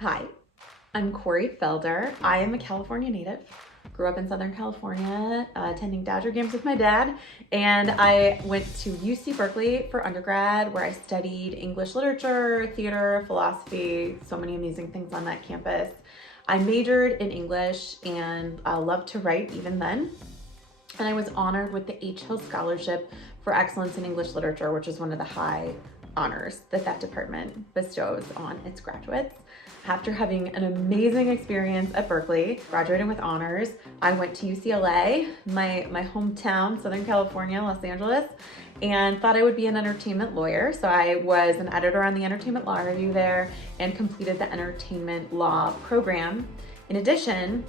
Hi, I'm Corie Felder. I am a California native. Grew up in Southern California, attending Dodger games with my dad, and I went to UC Berkeley for undergrad, where I studied English literature, theater, philosophy, so many amazing things on that campus. I majored in English and loved to write even then. And I was honored with the H. Hill Scholarship for Excellence in English Literature, which is one of the high honors that department bestows on its graduates. After having an amazing experience at Berkeley, graduating with honors, I went to UCLA, my hometown, Southern California, Los Angeles, and thought I would be an entertainment lawyer. So I was an editor on the Entertainment Law Review there and completed the entertainment law program. In addition,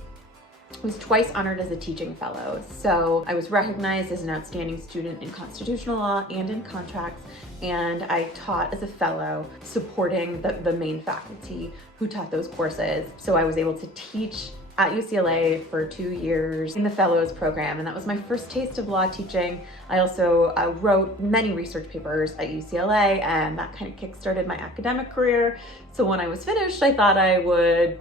was twice honored as a teaching fellow. So I was recognized as an outstanding student in constitutional law and in contracts, and I taught as a fellow supporting the main faculty who taught those courses. So I was able to teach at UCLA for 2 years in the fellows program, and that was my first taste of law teaching. I also wrote many research papers at UCLA, and that kind of kickstarted my academic career. So when I was finished, I thought I would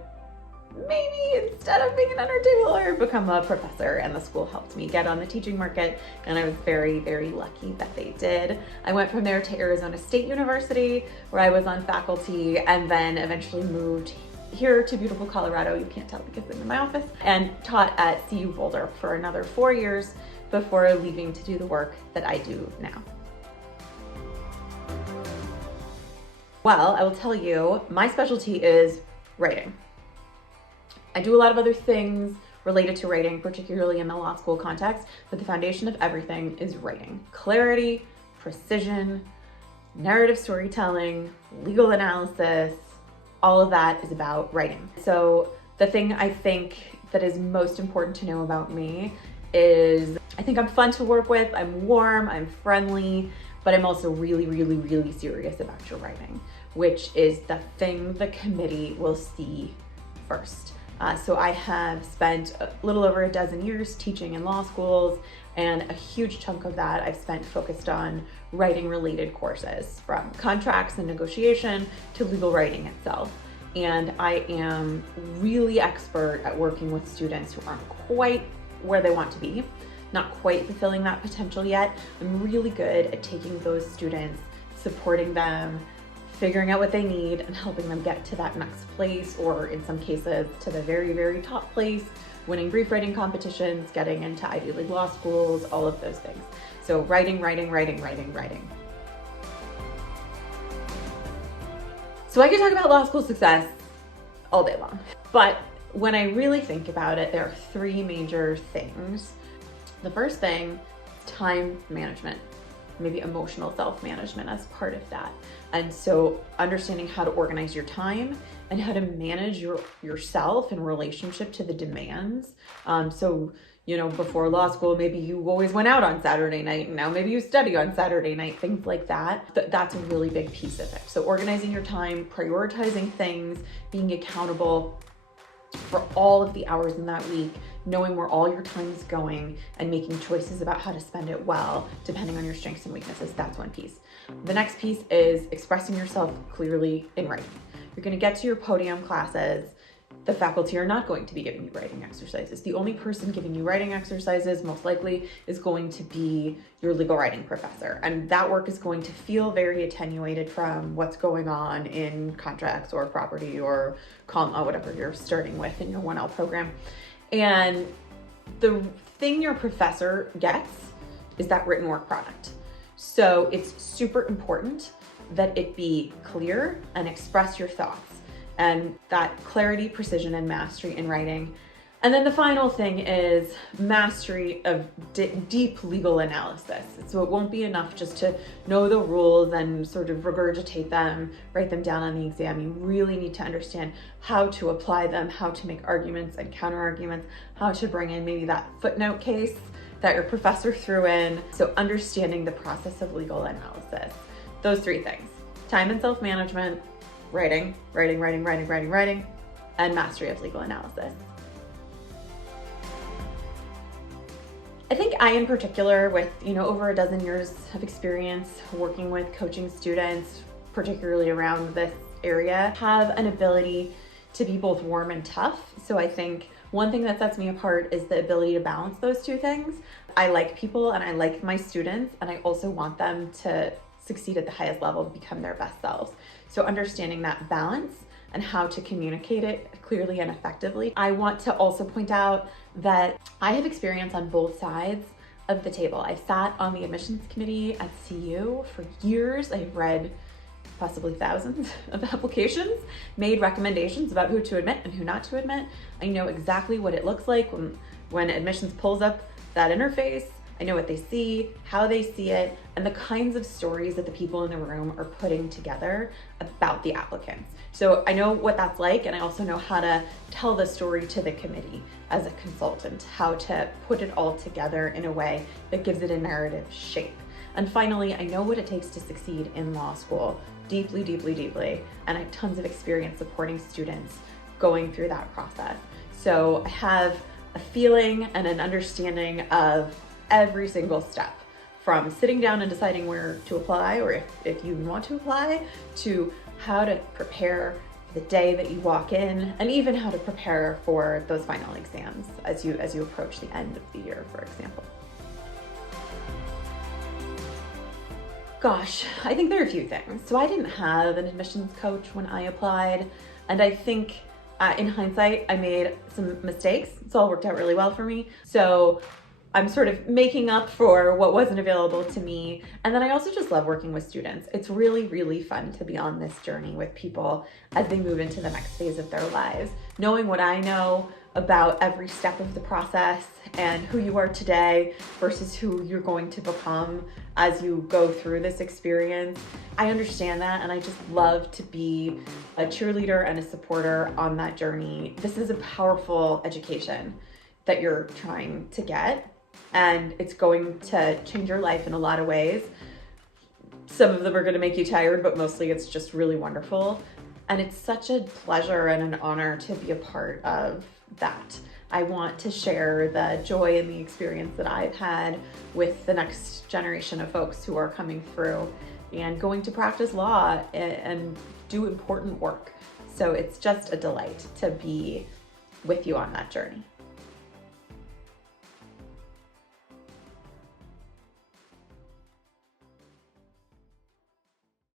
maybe instead of being an entertainment lawyer, become a professor, and the school helped me get on the teaching market, and I was very, very lucky that they did. I went from there to Arizona State University, where I was on faculty, and then eventually moved here to beautiful Colorado. You can't tell because I'm in my office, and taught at CU Boulder for another 4 years before leaving to do the work that I do now. Well, I will tell you, my specialty is writing. I do a lot of other things related to writing, particularly in the law school context, but the foundation of everything is writing. Clarity, precision, narrative storytelling, legal analysis, all of that is about writing. So the thing I think that is most important to know about me is I think I'm fun to work with, I'm warm, I'm friendly, but I'm also really, really, really serious about your writing, which is the thing the committee will see first. So I have spent a little over a dozen years teaching in law schools, and a huge chunk of that I've spent focused on writing related courses, from contracts and negotiation to legal writing itself. And I am really expert at working with students who aren't quite where they want to be, not quite fulfilling that potential yet. I'm really good at taking those students, supporting them, figuring out what they need, and helping them get to that next place, or in some cases to the very, very top place, winning brief writing competitions, getting into Ivy League law schools, all of those things. So writing, writing, writing, writing, writing. So I could talk about law school success all day long, but when I really think about it, there are three major things. The first thing is time management, maybe emotional self-management as part of that. And so understanding how to organize your time and how to manage yourself in relationship to the demands. So, before law school, maybe you always went out on Saturday night, and now maybe you study on Saturday night, things like that. That's a really big piece of it. So organizing your time, prioritizing things, being accountable for all of the hours in that week, knowing where all your time is going, and making choices about how to spend it well, depending on your strengths and weaknesses. That's one piece. The next piece is expressing yourself clearly in writing. You're going to get to your podium classes. The faculty are not going to be giving you writing exercises. The only person giving you writing exercises most likely is going to be your legal writing professor. And that work is going to feel very attenuated from what's going on in contracts or property or common law, whatever you're starting with in your 1L program. And the thing your professor gets is that written work product. So it's super important that it be clear and express your thoughts, and that clarity, precision, and mastery in writing. And then the final thing is mastery of deep legal analysis. So it won't be enough just to know the rules and sort of regurgitate them, write them down on the exam. You really need to understand how to apply them, how to make arguments and counter arguments, how to bring in maybe that footnote case that your professor threw in. So understanding the process of legal analysis. Those three things: time and self-management, writing, and mastery of legal analysis. I think I, in particular, with over a dozen years of experience working with coaching students, particularly around this area, have an ability to be both warm and tough. So I think one thing that sets me apart is the ability to balance those two things. I like people and I like my students, and I also want them to succeed at the highest level and become their best selves. So understanding that balance and how to communicate it clearly and effectively. I want to also point out that I have experience on both sides of the table. I've sat on the admissions committee at CU for years. I've read possibly thousands of applications, made recommendations about who to admit and who not to admit. I know exactly what it looks like when admissions pulls up that interface. I know what they see, how they see it, and the kinds of stories that the people in the room are putting together about the applicants. So I know what that's like, and I also know how to tell the story to the committee as a consultant, how to put it all together in a way that gives it a narrative shape. And finally, I know what it takes to succeed in law school deeply, deeply, deeply, and I have tons of experience supporting students going through that process. So I have a feeling and an understanding of every single step, from sitting down and deciding where to apply, or if you want to apply, to how to prepare the day that you walk in, and even how to prepare for those final exams as you approach the end of the year, for example. Gosh, I think there are a few things. So I didn't have an admissions coach when I applied, and I think in hindsight, I made some mistakes. It's all worked out really well for me. So I'm sort of making up for what wasn't available to me. And then I also just love working with students. It's really, really fun to be on this journey with people as they move into the next phase of their lives. Knowing what I know about every step of the process and who you are today versus who you're going to become as you go through this experience. I understand that, and I just love to be a cheerleader and a supporter on that journey. This is a powerful education that you're trying to get, and it's going to change your life in a lot of ways. Some of them are going to make you tired, but mostly it's just really wonderful. And it's such a pleasure and an honor to be a part of that. I want to share the joy and the experience that I've had with the next generation of folks who are coming through and going to practice law and do important work. So it's just a delight to be with you on that journey.